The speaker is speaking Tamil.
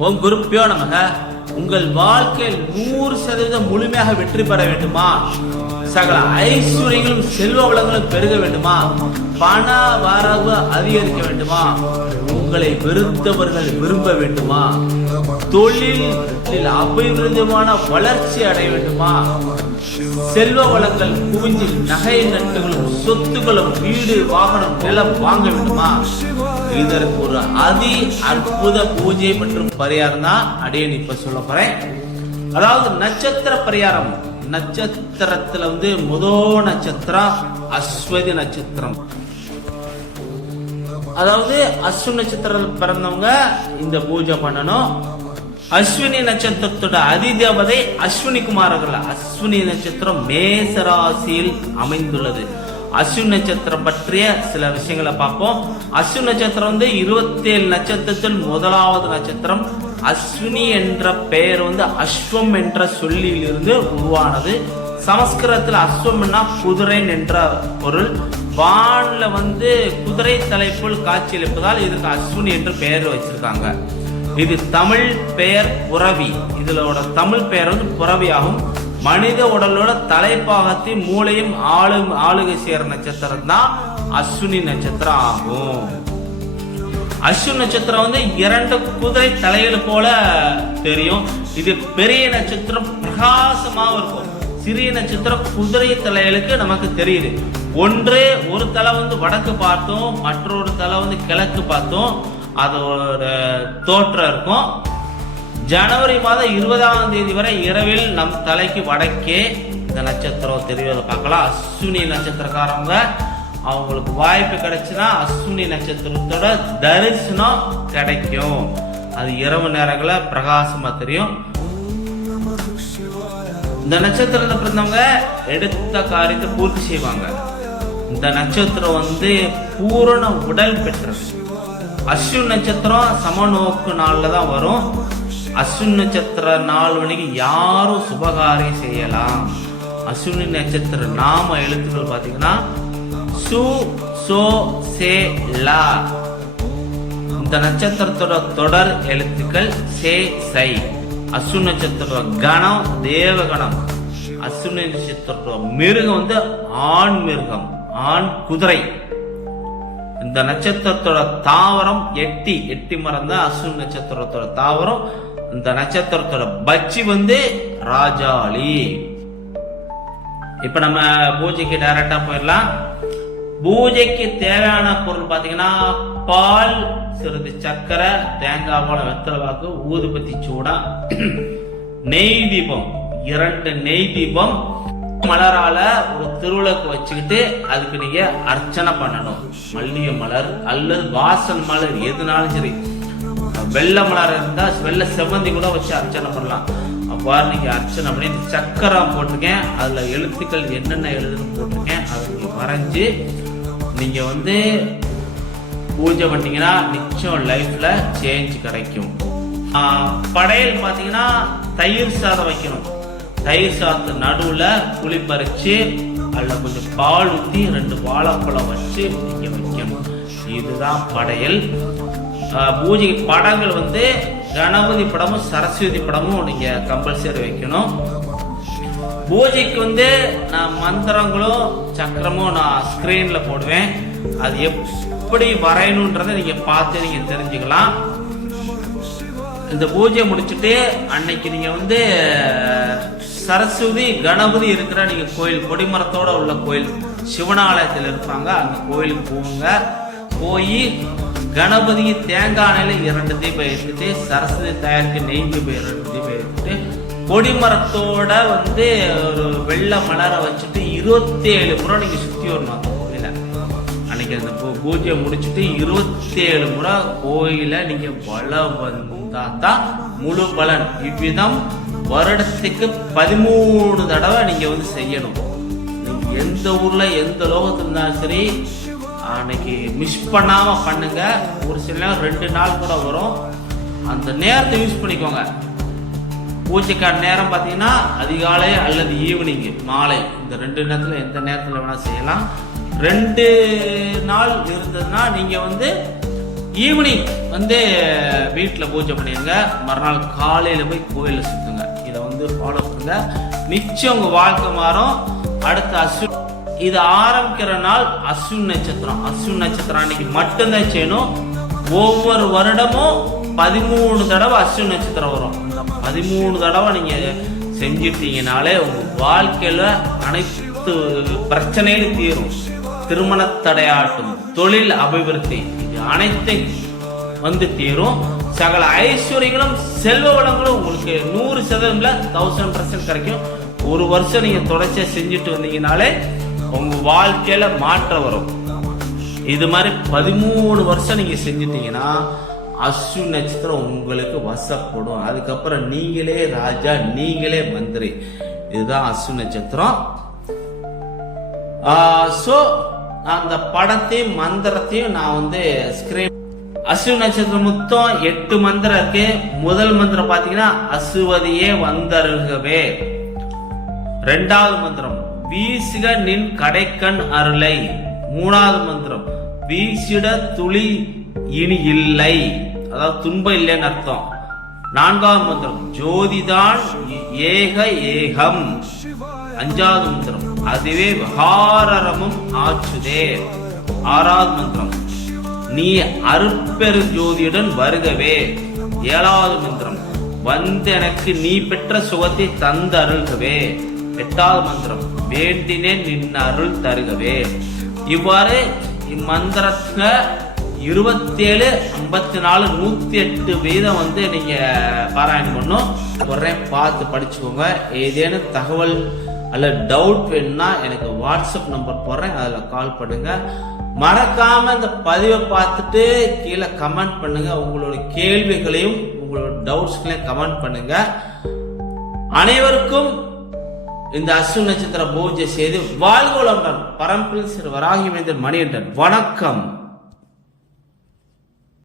ஓம் குருப்பியோ நமக. உங்கள் வாழ்க்கையில் நூறு சதவீதம் முழுமையாக வெற்றி பெற வேண்டுமா? சகல ஐஸ்வர்யங்களும் செல்வ வளங்களும் பெருக வேண்டுமா? பண வரவு அதிகரிக்க வேண்டுமா? உங்களை வெறுத்தவர்கள் விரும்ப வேண்டுமா? தொழில் அபிவிருத்தமான வளர்ச்சி அடைய வேண்டுமா? செல்வ வளங்கள் குவிஞ்சு நகை நட்டுகளும் சொத்துகளும் வீடு வாகனம் நிலம் வாங்க வேண்டுமா? இதற்கு ஒரு அதி அற்புத பூஜை மற்றும் பரிகாரம் தான் அடியேன் இப்ப சொல்ல போறேன். அதாவது நட்சத்திர பரிகாரம். நட்சத்திரத்துல வந்து முதோ நட்சத்திரம் அஸ்வதி நட்சத்திரம். அதாவது அஸ்வின் நட்சத்திரம் பிறந்தவங்க இந்த பூஜை பண்ணணும். அஸ்வினி நட்சத்திரத்தோட அதிதேவதை அஸ்வினி குமாரர்கள். அஸ்வினி நட்சத்திரம் மேசராசியில் அமைந்துள்ளது. அஸ்வின் நட்சத்திரம் பற்றிய சில விஷயங்களை பார்ப்போம். அஸ்வின் நட்சத்திரம் வந்து இருபத்தி ஏழு நட்சத்திரத்தில் முதலாவது நட்சத்திரம். அஸ்வினி என்ற பெயர் வந்து அஸ்வம் என்ற சொல்லிலிருந்து உருவானது. சமஸ்கிருதத்தில் அஸ்வம்னா குதிரைன் என்ற பொருள். வானில் வந்து குதிரை தலைப்புள் காட்சியளிப்பதால் இதுக்கு அஸ்வினி என்று பெயர் வச்சிருக்காங்க. இது தமிழ் பெயர் புறவி இதோட தமிழ் பெயர் வந்து புறவி ஆகும் மனித உடலோட தலைப்பாகத்தின் மூளையும் ஆளு ஆளுகை சேர நட்சத்திரம் தான் அஸ்வினி நட்சத்திரம் ஆகும். அஸ்வின் நட்சத்திரம் வந்து இரண்டு குதிரை தலைகள் போல தெரியும். இது பெரிய நட்சத்திரம் பிரகாசமாக இருக்கும். சிறிய நட்சத்திரம் குதிரை தலைகளுக்கு நமக்கு தெரியுது. ஒன்று ஒரு தலை வந்து வடக்கு பார்த்தோம் மற்றொரு தலை வந்து கிழக்கு பார்த்தோம். அதோட தோற்றம் இருக்கும். ஜனவரி மாதம் இருபதாம் தேதி வரை இரவில் நம் தலைக்கு வடக்கே இந்த நட்சத்திரம் தெரிவதை பார்க்கலாம். அஸ்வினி நட்சத்திரக்காரங்க அவங்களுக்கு வாய்ப்பு கிடைச்சுன்னா அஸ்வினி நட்சத்திரத்தோட தரிசனம் கிடைக்கும். அது இரவு நேரங்களில் பிரகாசமாக தெரியும். இந்த நட்சத்திரத்தை பிறந்தவங்க எடுத்த காரியத்தை பூர்த்தி செய்வாங்க. இந்த நட்சத்திரம் வந்து பூரண உடல் பெற்றது. அஸ்வின் நட்சத்திரம் சமநோக்கு நாளில் தான் வரும். அஸ்வின் நட்சத்திர நாள் வரைக்கு யாரும் சுபகாரியம் செய்யலாம். அஸ்வினி நட்சத்திர நாம எழுத்துக்கள் பார்த்தீங்கன்னா சு சோ சே லா. இந்த நட்சத்திரத்தோட தொடர் எழுத்துக்கள் சே சை. அசு நட்சத்திர கணம் தேவகணம். அசு நட்சத்திரத்தோட மிருகம் வந்து ஆண் மிருகம் ஆண் குதிரை. இந்த நட்சத்திரத்தோட தாவரம் எட்டி எட்டி மரம் தான் அசு நட்சத்திரத்தோட தாவரம். இந்த நட்சத்திரத்தோட பச்சி வந்து ராஜாளி. இப்ப நம்ம பூஜைக்கு டைரக்டா போயிடலாம். பூஜைக்கு தேவையான பொருள் பார்த்தீங்கன்னா பால் சிறிது சர்க்கரை தேங்காய் பழம் வெத்தலவாக்கு ஊதுபத்தி சூடா நெய் தீபம். இரண்டு நெய் தீபம் மலரால ஒரு திருவிளக்கு வச்சுக்கிட்டு அதுக்கு நீங்க அர்ச்சனை பண்ணணும். மல்லிகை மலர் அல்லது வாசல் மலர் எதுனாலும் சரி. வெள்ளை மலர் இருந்தா வெள்ளை செவ்வந்தி கூட வச்சு அர்ச்சனை பண்ணலாம். அவ்வாறு நீங்க அர்ச்சனை பண்ணி சக்கரம் போட்டிருக்கேன். அதுல எழுத்துக்கள் என்னென்ன எழுதுன்னு போட்டிருக்கேன். அதை வரைஞ்சு நீங்கள் வந்து பூஜை பண்ணிங்கன்னா நிச்சயம் லைஃப்பில் சேஞ்ச் கிடைக்கும். படையல் பார்த்தீங்கன்னா தயிர் சாதம் வைக்கணும். தயிர் சாதத்து நடுவில் புளி பறித்து அதில் கொஞ்சம் பால் ஊற்றி ரெண்டு வாழைப்பழம் வச்சு நீங்கள் வைக்கணும். இதுதான் படையல். பூஜை படங்கள் வந்து கணபதி படமும் சரஸ்வதி படமும் நீங்கள் கம்பல்சரி வைக்கணும். பூஜைக்கு வந்து நான் மந்திரங்களும் சக்கரமும் நான் ஸ்க்ரீனில் போடுவேன். அது எப்படி வரையணுன்றதை நீங்கள் பார்த்து நீங்கள் தெரிஞ்சுக்கலாம். இந்த பூஜை முடிச்சுட்டு அன்னைக்கு நீங்கள் வந்து சரஸ்வதி கணபதி இருக்கிற நீங்கள் கோயில் கொடிமரத்தோட உள்ள கோயில் சிவனாலயத்தில் இருப்பாங்க. அந்த கோயிலுக்கு போங்க போய் கணபதிக்கு தேங்காய் எண்ணெயில இரண்டு தீபம் எடுத்துட்டு சரஸ்வதி தயாரிக்க நெய்ஞ்சு போய் இரண்டு தீபம் எடுத்துட்டு கொடிமரத்தோட வந்து ஒரு வெள்ளை மலரை வச்சுட்டு இருபத்தேழு முறை நீங்கள் சுற்றி வரணும் அந்த அன்னைக்கு அந்த பூ- பூஜையை முடிச்சுட்டு இருபத்தேழு முறை கோயில நீங்கள் பலம் வந்தால் தான் முழு பலன். இவ்விதம் வருடத்துக்கு பதிமூணு தடவை நீங்கள் வந்து செய்யணும். எந்த ஊரில் எந்த லோகத்தில் இருந்தாலும் சரி அன்னைக்கு மிஸ் பண்ணாமல் பண்ணுங்கள் ஒரு சில நேரம் ரெண்டு நாள் கூட வரும். அந்த நேரத்தை யூஸ் பண்ணிக்கோங்க. பூஜைக்கான நேரம் பார்த்தீங்கன்னா அதிகாலை அல்லது ஈவினிங்கு மாலை இந்த ரெண்டு நேரத்தில் எந்த நேரத்தில் வேணால் செய்யலாம். ரெண்டு நாள் இருந்ததுன்னா நீங்கள் வந்து ஈவினிங் வந்து வீட்டில் பூஜை பண்ணிடுங்க மறுநாள் காலையில் போய் கோயிலில் சுற்றுங்க இதை வந்து ஃபாலோ பண்ணுங்க. நிச்சயம் உங்கள் வாழ்க்கை மாறும். அடுத்த அசு இது ஆரம்பிக்கிற நாள் அஸ்வின் நட்சத்திரம். அஸ்வின் நட்சத்திரம் அன்னைக்கு மட்டும்தான் செய்யணும். ஒவ்வொரு வருடமும் பதிமூணு தடவை அஸ்வின் நட்சத்திரம் வரும். அந்த பதிமூணு தடவை நீங்கள் செஞ்சிட்டீங்கனாலே உங்கள் வாழ்க்கையில் அனைத்து பிரச்சனையிலும் தீரும். திருமண தடையாட்டும் தொழில் அபிவிருத்தி இது அனைத்தையும் வந்து தீரும். சகல ஐஸ்வர்யங்களும் செல்வ வளங்களும் உங்களுக்கு நூறு சதவீதம்ல தௌசண்ட் பர்சன்ட் கிடைக்கும். ஒரு வருஷம் நீங்கள் தொடர்ச்சியாக செஞ்சுட்டு வந்தீங்கனாலே உங்கள் வாழ்க்கையில் மாற்றம் வரும். இது மாதிரி பதிமூணு வருஷம் நீங்கள் செஞ்சுட்டீங்கன்னா அஸ்வின் நட்சத்திரம் உங்களுக்கு வசப்படும். அதுக்கப்புறம் நீங்களே ராஜா நீங்களே மந்திரி. இதுதான் அஸ்வின் நட்சத்திரம் ஸோ அந்த படத்தையும் மந்திரத்தையும் நான் வந்து ஸ்கிரீன் அசு நட்சத்திரம் மொத்தம் எட்டு மந்திரம் இருக்கு. முதல் மந்திரம் பாத்தீங்கன்னா அசுவதியே வந்தருகவே. ரெண்டாவது மந்திரம் வீசுக நின் கடைக்கண் அருளை. மூணாவது மந்திரம் வீசிட துளி இனி இல்லை. அதாவது துன்பம் இல்லைன்னு அர்த்தம். நான்காவது மந்திரம் ஜோதிதான் ஏக ஏகம். அஞ்சாவது மந்திரம் அதுவே விகாரமும் ஆச்சுதே. ஆறாவது மந்திரம் நீ அருப்பெரு ஜோதியுடன் வருகவே. ஏழாவது மந்திரம் வந்து எனக்கு நீ பெற்ற சுகத்தை தந்து அருள்கவே எட்டாவது மந்திரம் வேண்டினேன் நின் அருள் தருகவே. இவ்வாறு இம்மந்திரத்தை இருபத்தேழு ஐம்பத்தி நாலு நூற்றி எட்டு வீதம் வந்து நீங்கள் பாராயணம் பண்ணும். உடனே பார்த்து படிச்சுக்கோங்க. ஏதேனும் தகவல் அல்ல டவுட் வேணும்னா எனக்கு வாட்ஸ்அப் நம்பர் போடுறேன். அதில் கால் பண்ணுங்க. மறக்காம இந்த பதிவை பார்த்துட்டு கீழே கமெண்ட் பண்ணுங்க. உங்களோட கேள்விகளையும் உங்களோட டவுட்ஸ்களையும் கமெண்ட் பண்ணுங்க. அனைவருக்கும் இந்த அஸ்வின் நட்சத்திர பூஜை செய்து வாழ்கோளமுடன் பரம்பில் சிறு வராகி மணிகண்டன். வணக்கம்.